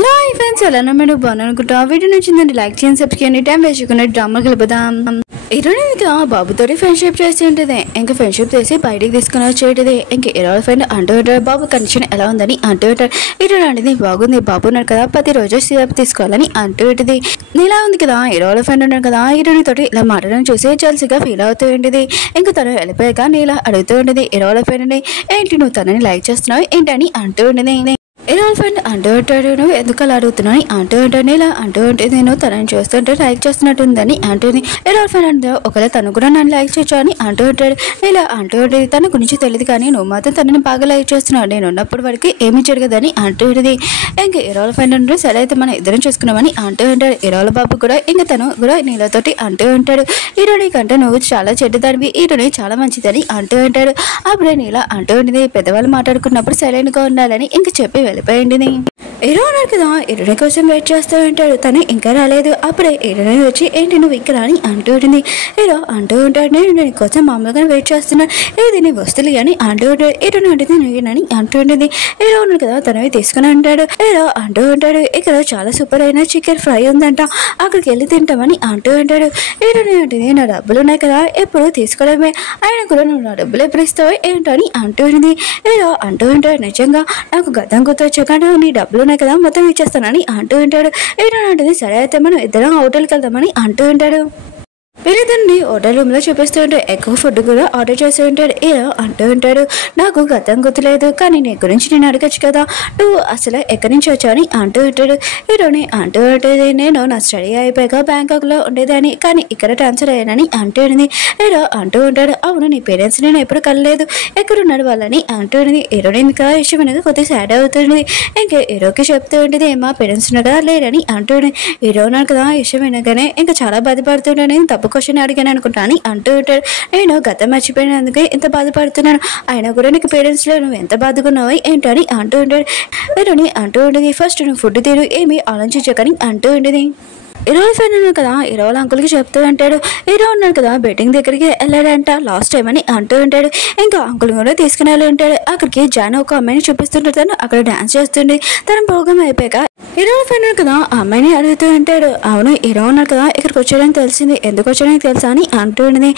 Hello hi friends, ఎలా మీరు బాగున్నారనుకుంటా. Video నచ్చిందండి లైక్ చేయండి, సబ్స్క్రైబ్ చేయండి. టైం వేసుకునే డ్రామా కలుపుదాం. ఇరునిగా బాబుతోటి ఫ్రెండ్షిప్ చేసి ఉంటుంది. ఇంకా ఫ్రెండ్షిప్ చేసి బయటికి తీసుకుని వచ్చేటిది. ఇంక ఇరవై ఫ్రెండ్ అంటూ ఉంటాడు, బాబు కండిషన్ ఎలా ఉందని అంటూ ఉంటాడు. ఇరవై అనేది బాగుంది, బాబు ఉన్నాడు కదా, ప్రతిరోజు సిరప్ తీసుకోవాలని అంటూ ఉంటుంది. నీలా ఉంది కదా, ఇరవై ఫ్రెండ్ ఉన్నాడు కదా, ఇరుని తోటి ఇలా మాట్లాడడం చూసి జల్సీగా ఫీల్ అవుతూ ఉంటుంది. ఇంకా తను వెళ్ళిపోయాక నీలా అడుగుతూ ఉంటుంది ఇరవై ఫ్రెండ్, ఏంటి నువ్వు తనని లైక్ చేస్తున్నావు ఏంటని అంటూ ఉంటుంది. ఇరవై ఫ్రెండ్ అంటూ ఉంటాడు, నువ్వు ఎందుకు అలా అడుగుతున్నావు అంటూ ఉంటాను. ఇలా అంటూ ఉంటే నేను తనని చూస్తుంటే లైక్ చేస్తున్నట్టుందని అంటుంది. ఇరవై ఫ్రెండ్ అంటే ఒకవేళ తను కూడా నన్ను లైక్ చేయొచ్చు అని అంటూ ఉంటాడు. ఇలా అంటూ ఉంటుంది, తన గురించి తెలియదు కానీ నువ్వు మాత్రం తనని బాగా లైక్ చేస్తున్నావు, నేను ఉన్నప్పటి వరకు ఏమీ జరగదని అంటూ ఉంటుంది. ఇంకా ఇరవై ఫ్రెండ్ అంటే సరే అయితే మనం ఇద్దరం చూసుకున్నామని అంటూ ఉంటాడు. ఇరవై బాబు కూడా ఇంకా తను కూడా నీళ్ళతోటి అంటూ ఉంటాడు, ఈరోని కంటే నువ్వు చాలా చెడ్డదానివి, ఈరోని చాలా మంచిదని అంటూ ఉంటాడు. అప్పుడే నీలా అంటూ ఉంటుంది, పెద్దవాళ్ళు మాట్లాడుకున్నప్పుడు సైలెంట్గా ఉండాలని ఇంకా చెప్పి వెళ్ళిపోయింది. హీరో అన్నాడు కదా, హీరోని కోసం వెయిట్ చేస్తూ ఉంటాడు. తను ఇంకా రాలేదు. అప్పుడే హీరోని వచ్చి ఏంటి నువ్వు ఇక్కడ అని అంటూ ఉంటుంది. హీరో అంటూ ఉంటాడు, నేను నీ కోసం మామూలుగా వెయిట్ చేస్తున్నాను, ఏది నీ వస్తువులు అని అంటూ ఉంటాడు. హీరోని అంటే నేనని అంటూ ఉంటుంది. హీరో ఉన్నాడు కదా, తనవి తీసుకుని ఉంటాడు. హీరో అంటూ ఉంటాడు, ఇక్కడ చాలా సూపర్ అయిన చికెన్ ఫ్రై ఉందంట, అక్కడికి వెళ్ళి తింటామని అంటూ ఉంటాడు. హీరోని అంటే నా డబ్బులు ఉన్నాయి కదా, ఎప్పుడు తీసుకోవడమే, ఆయన కూడా నువ్వు నా డబ్బులు ఎప్పుడు ఇస్తావు ఏంటో అని అంటూ ఉంటుంది. హీరో అంటూ ఉంటాడు, నిజంగా నాకు గతం గుర్తొచ్చాక నీ డబ్బులు ఉన్నాయి కదా మొత్తం ఇచ్చేస్తానని అంటూ ఉంటాడు. ఏంటంటే సరే అయితే మనం ఇద్దరం హోటల్కి వెళ్దామని అంటూ ఉంటాడు. వీరిద్దరిని హోటల్ రూమ్ లో చూపిస్తూ ఉంటే ఎక్కువ ఫుడ్ కూడా ఆర్డర్ చేస్తూ ఉంటాడు. ఇలా అంటూ ఉంటాడు, నాకు గతం గుర్తులేదు కానీ నీ గురించి నేను అడగచ్చు కదా, నువ్వు అసలు ఎక్కడి నుంచి వచ్చావు అని అంటూ ఉంటాడు. హీరోని అంటూ ఉంటుంది, నేను నా స్టడీ అయిపోయాక బ్యాంకాక్ లో ఉండేదాన్ని కానీ ఇక్కడ ట్రాన్స్ఫర్ అయ్యానని అంటూ ఉంది. హీరో అంటూ ఉంటాడు, అవును నీ పేరెంట్స్ నేను ఎప్పుడు కలలేదు, ఎక్కడున్నాడు వాళ్ళని అంటూ ఉంది. హీరోని ఇంకా ఇష్టం అనేది కొద్దిగా సాడ్ అవుతుంది. ఇంకా హీరోకి చెప్తూ ఉంటుంది, మా పేరెంట్స్ ఉన్నారు కదా లేరని అంటూ ఉంది. హీరో ఉన్నాడు కదా, ఇష్టం వినగానే ఇంకా చాలా బాధపడుతుంటాను, నేను తప్పు క్వశ్చన్ అడిగాను అనుకుంటా అని అంటూ ఉంటాడు. నేను గతం మర్చిపోయినందుకే ఇంత బాధపడుతున్నాను, అయినా కూడా నీకు పేరెంట్స్ లో నువ్వు ఎంత బాధకున్నావు ఏంటని అంటూ ఉంటాడు. హీరోని అంటూ ఉంటుంది, ఫస్ట్ నువ్వు ఫుడ్ తీరు ఏమి ఆలోచించకని అంటూ ఉంటుంది. హీరో ఫ్రెండ్ ఉన్నాడు కదా, హీరో వాళ్ళ అంకుల్కి చెప్తూ ఉంటాడు, హీరో ఉన్నాడు కదా బెట్టింగ్ దగ్గరికి వెళ్ళాడంట లాస్ట్ టైం అని అంటూ ఉంటాడు. ఇంకా అంకుల్ కూడా తీసుకుని వెళ్ళి ఉంటాడు. అక్కడికి జాన్ ఒక అమ్మాయిని చూపిస్తుంటాడు, తను అక్కడ డాన్స్ చేస్తుంది. తన ప్రోగ్రామ్ అయిపోయాక హీరో ఫ్రెండ్ ఉన్నాడు కదా ఆ అమ్మాయిని అడుగుతూ ఉంటాడు, అవును హీరో ఉన్నాడు కదా ఇక్కడికి వచ్చాడని తెలిసింది, ఎందుకు వచ్చాడని తెలుసా అని అంటూ ఉంటుంది.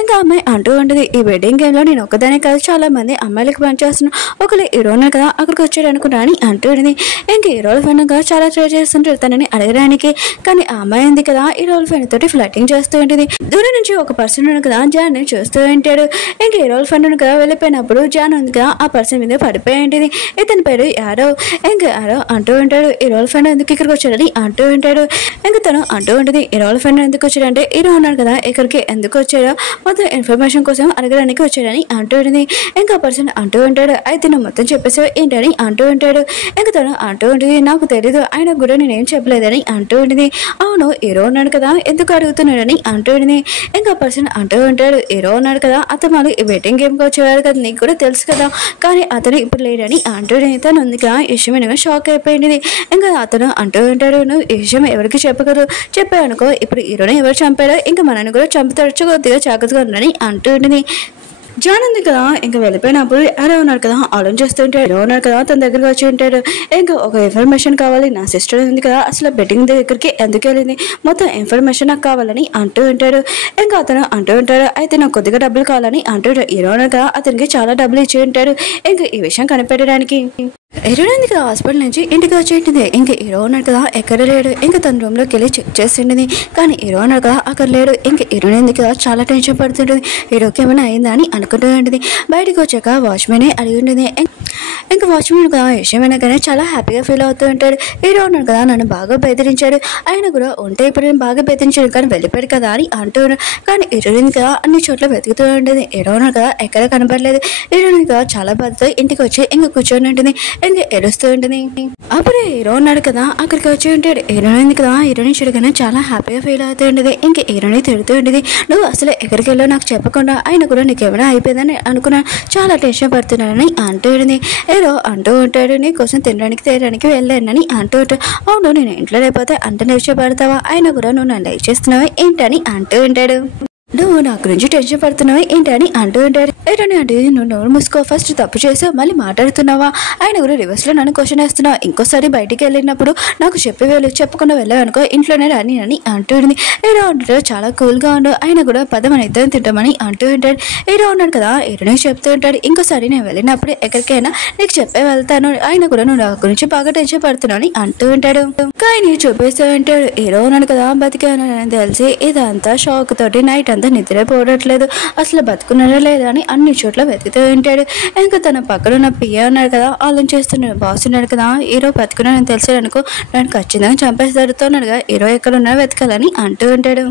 ఇంకా అమ్మాయి అంటూ ఉంటుంది, ఈ వెడ్డింగ్ గేమ్ లో నేను ఒక్కదానే కాదు చాలా మంది అమ్మాయిలకు పనిచేస్తున్నాను, ఒకళ్ళు హీరో ఉన్నాడు కదా అక్కడికి వచ్చాడు అనుకుంటా అని అంటూ ఉంటుంది. ఇంకా హీరో ఫ్రెండ్ కదా చాలా ట్రై చేస్తుంటాడు తనని అడగడానికి, కానీ ఆ అమ్మాయి ఉంది కదా హీరో ఫ్రెండ్ తోటి ఫ్లర్టింగ్ చేస్తూ ఉంటుంది. దూరం నుంచి ఒక పర్సన్ ఉంది కదా జాన్ చూస్తూ ఉంటాడు. ఇంకా హీరో ఫ్రెండ్ ఉంది కదా వెళ్ళిపోయినప్పుడు జాన్ ఉంది కదా ఆ పర్సన్ మీద పడిపోయి ఉంటుంది. ఇతని పేరు యారో. ఇంకా యారో అంటూ ఉంటాడు, హీరో ఫ్రెండ్ ఎందుకు ఇక్కడికి వచ్చాడని అంటూ ఉంటాడు. ఇంకా తను అంటూ ఉంటుంది, హీరో ఫ్రెండ్ ఎందుకు వచ్చాడంటే హీరో ఉన్నాడు కదా ఇక్కడికి ఎందుకు వచ్చాడో మొత్తం ఇన్ఫర్మేషన్ కోసం అడగడానికి వచ్చాడని అంటూ ఉంటుంది. ఇంకా పర్సన్ అంటూ ఉంటాడు, అయితే నువ్వు మొత్తం చెప్పేసావు ఏంటని అంటూ ఉంటాడు. ఇంకా తను అంటూ ఉంటుంది, నాకు తెలీదు, ఆయన కూడా నేనేం చెప్పలేదని అంటూ ఉంటుంది. అవును హీరో ఉన్నాడు కదా ఎందుకు అడుగుతున్నాడని అంటూ ఉంటుంది. ఇంకా పర్సన్ అంటూ ఉంటాడు, హీరో ఉన్నాడు కదా అతను ఈ వెడ్డింగ్ గేమ్కి వచ్చేవాడు కదా నీకు కూడా తెలుసు కదా, కానీ అతను ఇప్పుడు లేడని అంటూ తను ఉంది కదా ఈ విషయం ఏమైనా షాక్ అయిపోయింది. ఇంకా అతను అంటూ ఉంటాడు, నువ్వు ఈ విషయం ఎవరికి చెప్పగలరు, చెప్పావు అనుకో ఇప్పుడు హీరోని ఎవరు చంపారో ఇంకా మనని కూడా చంపుతాడు, కొద్దిగా జాగ్రత్తగా ఉందని అంటూ ఉంటుంది. జాన్ ఉంది కదా ఇంకా వెళ్ళిపోయినప్పుడు ఎలా ఉన్నాడు కదా ఆలోచిస్తుంటాడు. ఎలా ఉన్నాడు కదా తన దగ్గరకు వచ్చి ఉంటాడు. ఇంకా ఒక ఇన్ఫర్మేషన్ కావాలి, నా సిస్టర్ ఉంది కదా అసలు బెట్టింగ్ దగ్గరికి ఎందుకు వెళ్ళింది, మొత్తం ఇన్ఫర్మేషన్ నాకు కావాలని అంటూ ఉంటాడు. ఇంకా అతను అంటూ ఉంటాడు, అయితే నాకు కొద్దిగా డబ్బులు కావాలని అంటుంటాడు. హీరో ఉన్నాడు కదా అతనికి చాలా డబ్బులు ఇచ్చి ఉంటాడు. ఇంకా ఈ విషయం కనిపెట్టడానికి హీరో ఉంది కదా హాస్పిటల్ నుంచి ఇంటికి వచ్చి ఉంటుంది. ఇంకా హీరో ఉన్నాడు కదా ఎక్కడ లేడు. ఇంకా తన రూమ్ లోకి వెళ్ళి చెక్ చేస్తుంటుంది, కానీ హీరో ఉన్నాడు కదా అక్కడ లేడు. ఇంకా హీరోయిన్ ఉంది కదా చాలా టెన్షన్ పడుతుంటుంది, హీరోకి ఏమైనా అయిందా అని అనుకుంటూ ఉంటుంది. బయటకు వచ్చాక వాచ్మెనే అడిగి ఉంటుంది. ఇంకా వాచ్మెన్ కదా విషయం అయినాకనే చాలా హ్యాపీగా ఫీల్ అవుతూ ఉంటాడు. హీరో ఉన్నాడు కదా నన్ను బాగా బెదిరించాడు, ఆయన కూడా ఉంటే ఇప్పుడు నేను బాగా బెదిరించాడు కానీ వెళ్ళిపోయాడు కదా అని అంటూ ఉన్నాడు. కానీ హీరోయిన్ కదా అన్ని చోట్ల వెతుకుతూ ఉంటుంది. హీరో ఉన్నాడు కదా ఎక్కడ కనపడలేదు. హీరోయిన్ కదా చాలా బాధతో ఇంటికి వచ్చి ఇంకా కూర్చొని ఉంటుంది, ఇంకా ఏడుస్తూ ఉంటుంది. అప్పుడు హీరో ఉన్నాడు కదా అక్కడికి వచ్చి ఉంటాడు. హీరోయిన్ కదా హీరోయిన్ చూడగానే చాలా హ్యాపీగా ఫీల్ అవుతూ ఉంటుంది. ఇంకా హీరోయిన్ తిడుతూ ఉంటుంది, నువ్వు అసలు ఎక్కడికి వెళ్ళావు నాకు చెప్పకుండా, ఆయన కూడా నీకు ఏమైనా అయిపోయిందని అనుకున్నాను, చాలా టెన్షన్ పడుతున్నానని అంటూ ఉంటుంది. హీరో అంటూ ఉంటాడు, నీ కోసం తినడానికి వెళ్ళానని అంటూ ఉంటాడు. అవును నేను ఇంట్లో లేకపోతే అంత నిలిచిపడతావా, ఆయన కూడా నువ్వు నన్ను లైక్ చేస్తున్నావా ఏంటని అంటూ ఉంటాడు. నువ్వు నా గురించి టెన్షన్ పడుతున్నావు ఏంటని అంటూ ఉంటాడు. ఏంటని అంటే నువ్వు నోరు మూసుకో, ఫస్ట్ తప్పు చేసావు మళ్ళీ మాట్లాడుతున్నావా, ఆయన కూడా రివర్స్ లో నన్ను క్వశ్చన్ వేస్తున్నావు, ఇంకోసారి బయటికి వెళ్ళినప్పుడు నాకు చెప్పి చెప్పకుండా వెళ్ళావనుకో ఇంట్లోనే రాని అని అంటూ ఉంటుంది. హీరో ఉంటాడు చాలా కూల్ గా ఉండు, ఆయన కూడా పద మన ఇద్దరం తింటామని అంటూ ఉంటాడు. హీరో ఉన్నాడు కదా హీరోని చెప్తూ ఉంటాడు, ఇంకోసారి నేను వెళ్ళినప్పుడు ఎక్కడికైనా నీకు చెప్పే వెళ్తాను, ఆయన కూడా నువ్వు నా గురించి బాగా టెన్షన్ పడుతున్నావు అని అంటూ ఉంటాడు. కానీ చూపిస్తూ ఉంటాడు. హీరో ఉన్నాడు కదా బతికే ఉన్నాడని తెలిసి ఇదంతా షాక్ తోటి నైట్ అంతా నిద్రపోవట్లేదు, అసలు బతుకున్నాడా లేదా అని అన్ని చోట్ల వెతుకుతూ ఉంటాడు. ఇంకా తన పక్కన ఉన్న పియ్య ఉన్నాడు కదా వాళ్ళని చేస్తున్నాడు, బాస్ ఉన్నాడు కదా హీరో బతుకున్నాడని తెలిసాడనుకో నన్ను ఖచ్చితంగా చంపేస్తాడు, తోనడుగా హీరో ఎక్కడ ఉన్నా వెతకాలని అంటూ ఉంటాడు.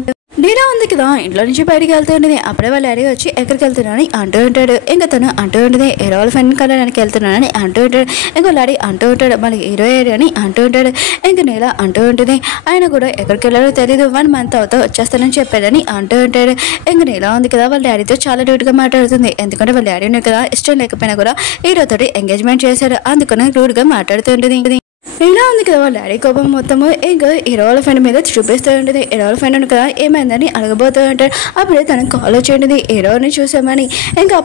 నీలా ఉంది కదా ఇంట్లో నుంచి బయటికి వెళ్తూ ఉంటుంది. అప్పుడే వాళ్ళ డాడీ వచ్చి ఎక్కడికి వెళ్తున్నానని అంటూ ఉంటాడు. ఇంకా తను అంటూ ఉంటుంది హీరో వాళ్ళ ఫ్రెండ్ కలడానికి వెళ్తున్నానని అంటూ ఉంటాడు. ఇంకా డాడీ అంటూ ఉంటాడు మళ్ళీ హీరో అని అంటూ ఉంటాడు. ఇంకా నీలా అంటూ ఉంటుంది ఆయన కూడా ఎక్కడికి వెళ్ళాడో తెలీదు, 1 month అవుతా వచ్చేస్తానని చెప్పాడని అంటూ ఉంటాడు. ఇంకా నీలా ఉంది కదా వాళ్ళ డాడీతో చాలా రూడ్గా మాట్లాడుతుంది, ఎందుకంటే వాళ్ళ డాడీ ఉన్నాయి కదా ఇష్టం లేకపోయినా కూడా హీరోతోటి ఎంగేజ్మెంట్ చేశాడు, అందుకని రూడ్గా మాట్లాడుతుంటుంది. ఇలా ఉంది కదా వాళ్ళ డాడీ కోపం మొత్తము ఇంకా హీరో వాళ్ళ ఫ్రెండ్ మీద చూపిస్తూ ఉంటుంది. హీరో వాళ్ళ ఫ్రెండ్ కదా ఏమైందని అడగబోతూ ఉంటాడు. అప్పుడే తనకు కాల్ వచ్చేది హీరోని చూసామని. ఇంకా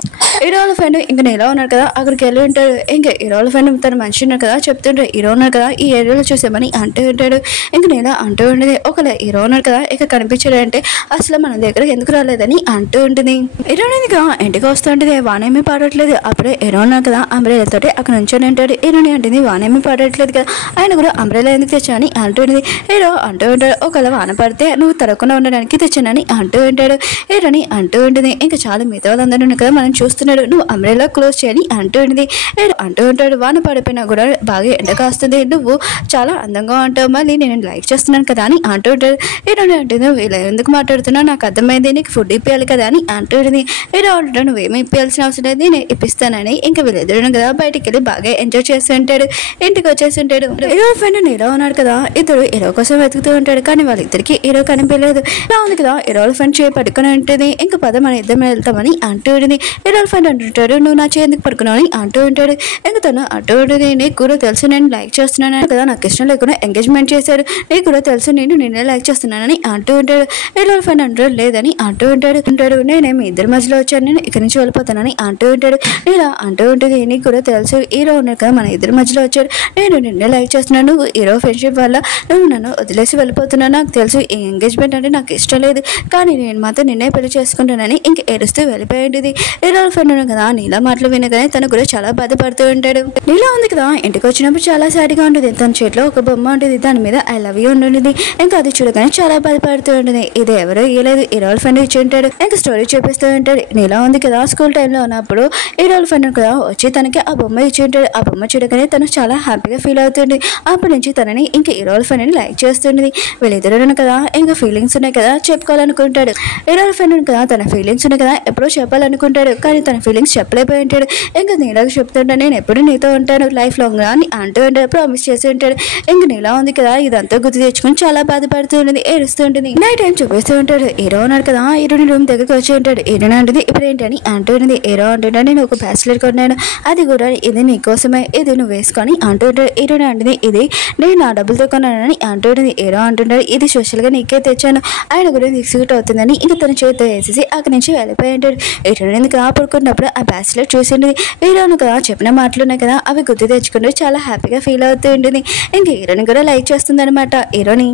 హీరో వాళ్ళ ఫ్రెండ్ ఇంకా నీలా ఉన్నాడు కదా అక్కడికి వెళ్ళి ఉంటాడు. ఇంకా హీరో వాళ్ళ ఫ్రెండ్ తన మనిషి ఉన్నాడు కదా చెప్తుంటాడు హీరో ఉన్నాడు కదా ఈ ఏరియాలో చూసామని అంటూ ఉంటాడు. ఇంకా నీలా అంటూ ఉంటుంది ఒకవేళ హీరో ఉన్నాడు కదా ఇక కనిపించాడంటే అసలు మన దగ్గర ఎందుకు రాలేదని అంటూ ఉంటుంది. హీరో ఇంకా ఇంటికి వస్తూ ఉంటుంది, వానేమీ పాడట్లేదు. అప్పుడే హీరో ఉన్నాడు కదా అంబ్రెల్లాతోటి అక్కడ నుంచి ఉంటాడు. హీరోని అంటుంది వానేమీ పాడట్లేదు కదా, ఆయన కూడా అంబ్రెల్లా ఎందుకు తెచ్చాని అంటుంది. హీరో అంటూ ఉంటాడు ఒకవేళ వాన పడితే నువ్వు తరగకుండా ఉండడానికి తెచ్చానని అంటూ ఉంటాడు. హీరోని అంటూ ఉంటుంది ఇంకా చాలా మిగతా వాళ్ళందరూ కదా మనం చూస్తున్నాడు, నువ్వు అంబ్రెల్లా క్లోజ్ చేయని అంటూ ఉంటుంది. హీరో అంటూ ఉంటాడు వాన పడిపోయినా కూడా బాగా ఎండ కాస్తుంది, నువ్వు చాలా అందంగా ఉంటావు, మళ్ళీ నేను లైక్ చేస్తున్నాను కదా అని అంటూ ఉంటాడు. హీరోని అంటుంది ఇలా ఎందుకు మాట్లాడుతున్నావు, నాకు అర్థమైంది, నీకు ఫుడ్ ఇప్పించాలి కదా అని అంటూ ఉంటుంది. హీరో అంటాడు నువ్వేమీ ఇప్పించాల్సిన అవసరం లేదు నేను ఇప్పిస్తానని. ఇంకా వీళ్ళిద్దరు కదా బయటికి వెళ్ళి బాగా ఎంజాయ్ చేస్తూ ఉంటాడు. ఇంటికి వచ్చేసి ఉంటాడు. హీరో ఫ్రెండ్ హీరో ఉన్నాడు కదా ఇద్దరు హీరో కోసం వెతుకుతూ ఉంటాడు, కానీ వాళ్ళిద్దరికి హీరో కనిపించలేదు. ఇలా ఉంది కదా హీరో ఫ్రెండ్ చేయి పట్టుకుని ఉంటుంది. ఇంకా పద మన ఇద్దరం వెళ్తామని అంటూ ఉంటుంది. హీరో ఫ్రెండ్ అంటుంటాడు నువ్వు నా చేయి ఎందుకు పట్టుకున్నావు అని అంటూ ఉంటాడు. ఇంకా తను అంటూ ఉంటుంది నీకు కూడా తెలుసు నేను లైక్ చేస్తున్నాను కదా, నాకు ఇష్టం లేకుండా ఎంగేజ్మెంట్ చేశాడు, నీకు కూడా తెలుసు నేను నిన్నే లైక్ చేస్తున్నానని అంటూ ఉంటాడు. హీరో ఫ్రెండ్ అంటాడు లేదని అంటూ ఉంటాడు నేనేమి ఇద్దరి మధ్యలో వచ్చాను, నేను ఇక్కడి నుంచి వెళ్ళిపోతానని అంటూ ఉంటాడు. ఇలా అంటూ ఉంటుంది నీకు కూడా తెలుసు హీరో ఉన్నాడు కదా మన ఇద్దరి మధ్యలో వచ్చాడు, నేను నిన్నే లైక్ చేస్తున్నాను, నువ్వు హీరో ఫ్రెండ్షిప్ వల్ల నువ్వు నన్ను వదిలేసి వెళ్ళిపోతున్నావు, నాకు తెలుసు ఈ ఎంగేజ్మెంట్ అంటే నాకు ఇష్టం లేదు, కానీ నేను మాత్రం నిన్నే పెళ్లి చేసుకుంటానని ఇంక ఏడుస్తూ వెళ్ళిపోయింది. హీరో ఫ్రెండ్ కదా నీలా మాటలు వినగానే తను కూడా చాలా బాధపడుతూ ఉంటాడు. నీలా ఉంది కదా ఇంటికి వచ్చినప్పుడు చాలా సాడ్గా ఉంటుంది, తన చేతిలో ఒక బొమ్మ ఉంటుంది, దాని మీద ఐ లవ్ యూ ఉంటుంది. ఇంకా అది చూడగానే చాలా బాధపడుతూ ఉంటుంది, ఇది ఎవరో ఇయ్యలేదు హీరో ఫ్రెండ్ ఇచ్చి ఉంటాడు. ఇంకా స్టోరీ చూపిస్తూ ఉంటాడు. నీలా ఉంది కదా స్కూల్ టైంలో ఉన్నప్పుడు హీరో ఫ్రెండ్ కదా వచ్చి తనకి ఆ బొమ్మ ఇచ్చి ఉంటాడు. ఆ బొమ్మ చూడగానే తను చాలా హ్యాపీగా ఫీల్ అవుతుంది. అప్పటి నుంచి తనని ఇంకా హీరో ఫ్రెండ్ లైక్ చేస్తుంది. వీళ్ళిద్దరు కదా ఇంకా ఫీలింగ్స్ ఉన్నాయి కదా చెప్పుకోవాలనుకుంటాడు. హీరో ఫ్రెండ్ కదా తన ఫీలింగ్స్ ఉన్నాయి కదా ఎప్పుడో చెప్పాలనుకుంటాడు, కానీ తన ఫీలింగ్స్ చెప్పలేకపోయి ఉంటాడు. ఇంకా నీలాగా చెప్తుంటా నేను ఎప్పుడు నీతో ఉంటాను లైఫ్ లాంగ్ అని అంటూ ఉంటాడు, ప్రామిస్ చేసి ఉంటాడు. ఇంకా నీలా ఉంది కదా ఇదంతా గుర్తు తెచ్చుకొని చాలా బాధపడుతూ ఉంటుంది, ఏడుస్తూ ఉంటుంది. నైట్ టైం చూపిస్తూ ఉంటాడు. హీరో ఉన్నాడు కదా హీరోని రూమ్ దగ్గరికి వచ్చి ఉంటాడు. హీరోని అంటుంది ఇప్పుడు ఏంటని అంటూ ఉంటుంది. హీరో అంటుంటా నేను ఒక బ్యాచిలర్ కొన్నాను, అది కూడా ఇది నీకోసమే, ఇది నువ్వు వేసుకొని అంటూ ఉంటాడు. హీరోని అంటుంది ఇది నేను నా డబ్బులతో కొన్నానని అంటూ ఉంటుంది. హీరో అంటుంటాడు ఇది స్పెషల్గా నీకే తెచ్చాను, ఆయన కూడా నీకు సూట్ అవుతుందని ఇంకా తన చేతితో వేసేసి అక్కడి నుంచి వెళ్ళిపోయి ఉంటాడు. హీరోని కదా పడుకున్నప్పుడు ఆ బ్యాచిలర్ చూసింది. హీరోను కదా చెప్పిన మాటలు ఉన్నాయి కదా అవి గుర్తు తెచ్చుకుంటూ చాలా హ్యాపీగా ఫీల్ అవుతూ ఉంటుంది. ఇంకా హీరోని కూడా లైక్ చేస్తుంది అనమాట. హీరోని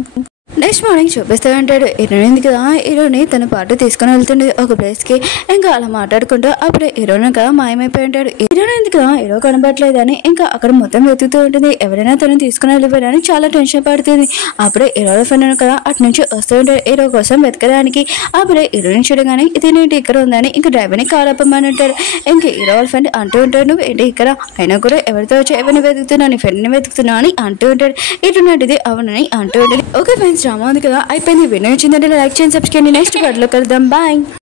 నెక్స్ట్ మార్నింగ్ చూపిస్తూ ఉంటాడు. హీరోయిన్ కదా హీరోని తన పాటు తీసుకుని వెళ్తుంది ఒక ప్లేస్కి. ఇంకా అలా మాట్లాడుకుంటూ అప్పుడే హీరోని కదా మాయమైపోయి ఉంటాడు. హీరోయిన్ కదా హీరో కనబడలేదని ఇంకా అక్కడ మొత్తం వెతుకుతూ ఉంటుంది, ఎవరైనా తనని తీసుకుని వెళ్ళిపోయాడని చాలా టెన్షన్ పడుతుంది. అప్పుడే హీరో ఫ్రెండ్ కదా అటు నుంచి వస్తూ ఉంటాడు హీరో కోసం వెతకడానికి. అప్పుడే హీరోయిన్ చూడగానే ఇది ఏంటి ఇక్కడ ఉందని ఇంకా డ్రైవర్ని కాల్ అప్పమని ఉంటాడు. ఇంకా హీరో ఫ్రెండ్ అంటూ ఉంటాడు నువ్వు ఏంటి ఇక్కడ, అయినా కూడా ఎవరితో వచ్చి ఎవరిని వెతుకుతున్నావు నీ ఫ్రెండ్ని వెతుకుతున్నావు అని అంటూ ఉంటాడు. ఇటున్నది అవునని అంటూ ఉంటాడు. ఓకే ఫ్రెండ్స్ డ్రామా ఉంది కదా అయిపోయింది. వీడియో నచ్చిందంటే లైక్ చేయండి, సబ్స్క్రైబ్ చేయండి. నెక్స్ట్ పార్ట్లో కలుద్దాం. బాయ్.